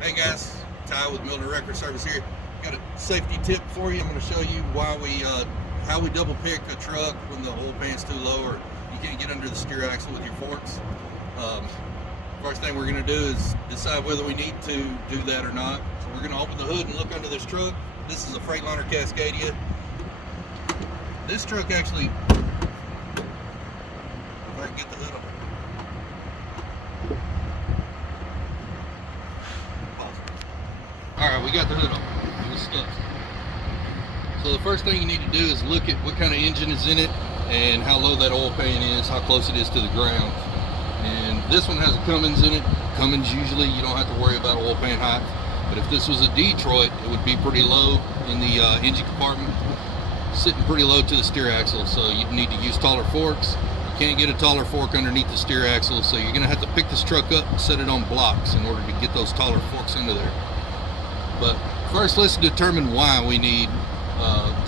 Hey guys, Ty with Milner Record Service here. Got a safety tip for you. I'm going to show you how we double pick a truck when the oil pan's too low or you can't get under the steer axle with your forks. First thing we're going to do is decide whether we need to do that or not. So we're going to open the hood and look under this truck. This is a Freightliner Cascadia. This truck actually, if I can get the hood open. Alright, we got the hood on. It was stuck. So the first thing you need to do is look at what kind of engine is in it and how low that oil pan is, how close it is to the ground. And this one has a Cummins in it. Cummins usually you don't have to worry about oil pan height. But if this was a Detroit, it would be pretty low in the engine compartment, sitting pretty low to the steer axle. So you'd need to use taller forks. You can't get a taller fork underneath the steer axle, so you're going to have to pick this truck up and set it on blocks in order to get those taller forks into there. But first, let's determine why we need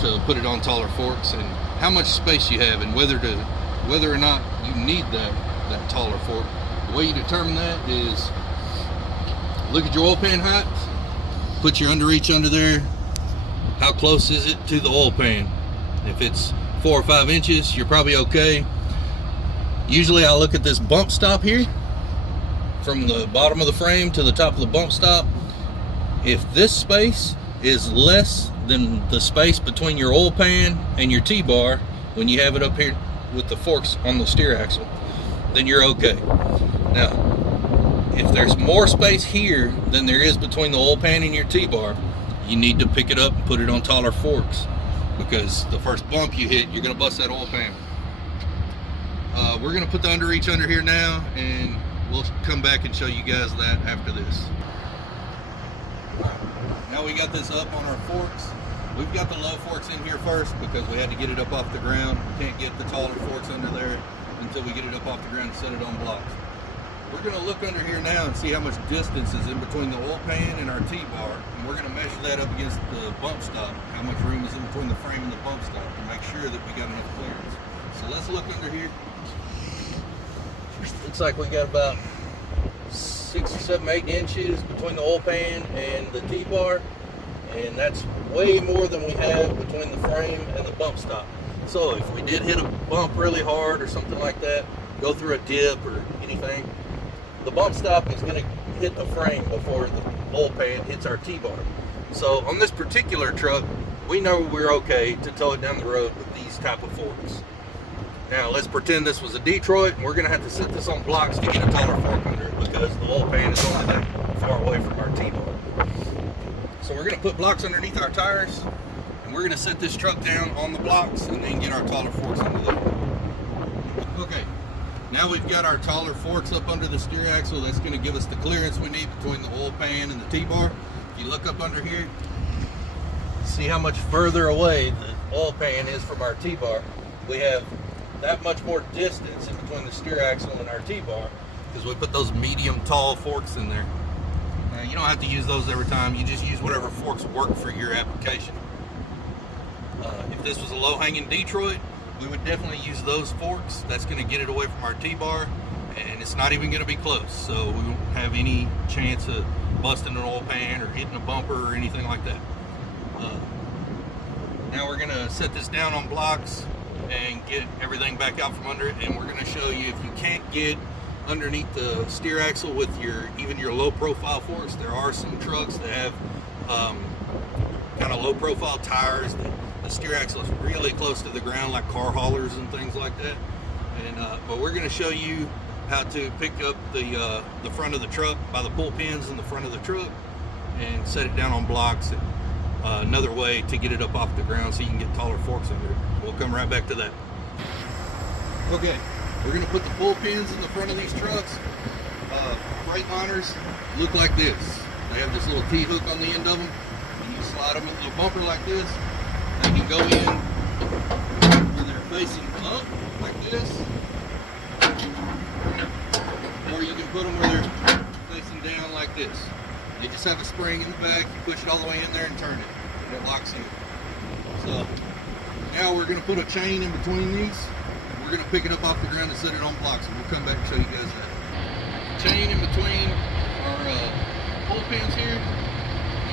to put it on taller forks and how much space you have and whether or not you need that taller fork. The way you determine that is look at your oil pan height, put your underreach under there. How close is it to the oil pan? If it's 4 or 5 inches, you're probably okay. Usually I look at this bump stop here from the bottom of the frame to the top of the bump stop. If this space is less than the space between your oil pan and your T-bar when you have it up here with the forks on the steer axle, then you're okay. Now, if there's more space here than there is between the oil pan and your T-bar, you need to pick it up and put it on taller forks, because the first bump you hit, you're going to bust that oil pan. We're going to put the underreach under here now, and we'll come back and show you guys that after this. Now we got this up on our forks. We've got the low forks in here first because we had to get it up off the ground. We can't get the taller forks under there until we get it up off the ground and set it on blocks. We're going to look under here now and see how much distance is in between the oil pan and our T-bar, and we're going to measure that up against the bump stop, how much room is in between the frame and the bump stop to make sure that we got enough clearance. So let's look under here. Looks like we got about 6, 7, 8 inches between the oil pan and the T-bar, and that's way more than we have between the frame and the bump stop. So if we did hit a bump really hard or something like that, go through a dip or anything, the bump stop is going to hit the frame before the oil pan hits our T-bar. So on this particular truck, we know we're okay to tow it down the road with these type of forks. Now let's pretend this was a Detroit, and we're going to have to set this on blocks to get a taller fork under it because the oil pan is only that far away from our T-bar. So we're going to put blocks underneath our tires, and we're going to set this truck down on the blocks and then get our taller forks under there. Okay, now we've got our taller forks up under the steer axle. That's going to give us the clearance we need between the oil pan and the T-bar. If you look up under here, see how much further away the oil pan is from our T-bar. We have that much more distance in between the steer axle and our T-bar because we put those medium tall forks in there. Now you don't have to use those every time, you just use whatever forks work for your application. If this was a low-hanging Detroit, we would definitely use those forks. That's going to get it away from our T-bar, and it's not even going to be close, so we won't have any chance of busting an oil pan or hitting a bumper or anything like that. Now we're going to set this down on blocks and get everything back out from under it, and we're going to show you if you can't get underneath the steer axle with even your low profile forks. There are some trucks that have kind of low profile tires that the steer axle is really close to the ground, like car haulers and things like that. And but we're going to show you how to pick up the front of the truck by the pull pins in the front of the truck and set it down on blocks. And, another way to get it up off the ground so you can get taller forks under it. We'll come right back to that. Okay, we're going to put the pull pins in the front of these trucks. Freightliners look like this. They have this little T-hook on the end of them, and you slide them into a bumper like this. They can go in where they're facing up like this, or you can put them where they're facing down like this. They just have a spring in the back. You push it all the way in there and turn it, and it locks in. So now we're going to put a chain in between these. We're going to pick it up off the ground and set it on blocks, and we'll come back and show you guys that. Chain in between our pull pins here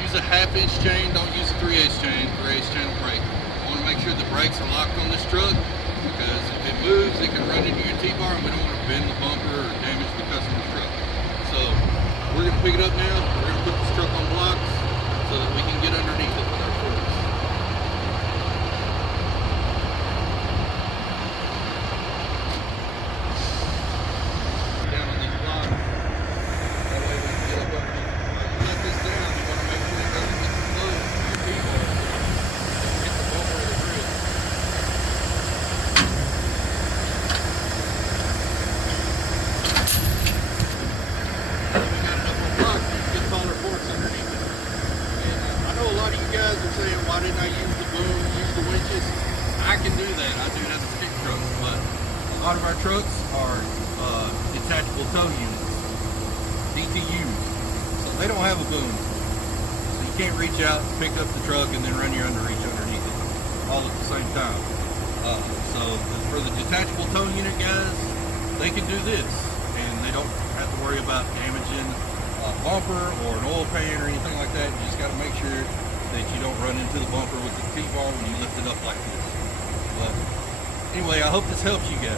use a 1/2 inch chain, don't use a 3/8 chain. 3/8 chain will break. I want to make sure the brakes are locked on this truck, because if it moves, it can run into your T-bar, and we don't want to bend the bumper or damage the customer's truck. So we're going to pick it up now. We're going to put this truck on blocks so that we can get underneath it with our forks. Down on these blocks. That way we can get up underneath. When you let this down, you want to make sure it doesn't get too close to your T-bar. Hit the bumper of the grill. Why didn't I use the boom, use the winches? I can do that. I do it as a stick truck, but a lot of our trucks are detachable tow units, DTUs, so they don't have a boom. So you can't reach out, pick up the truck, and then run your underreach underneath it all at the same time. So for the detachable tow unit guys, they can do this, and they don't have to worry about damaging a bumper or an oil pan or anything like that. You just got to make sure that you don't run into the bumper with the T-bar when you lift it up like this. But anyway, I hope this helps you guys.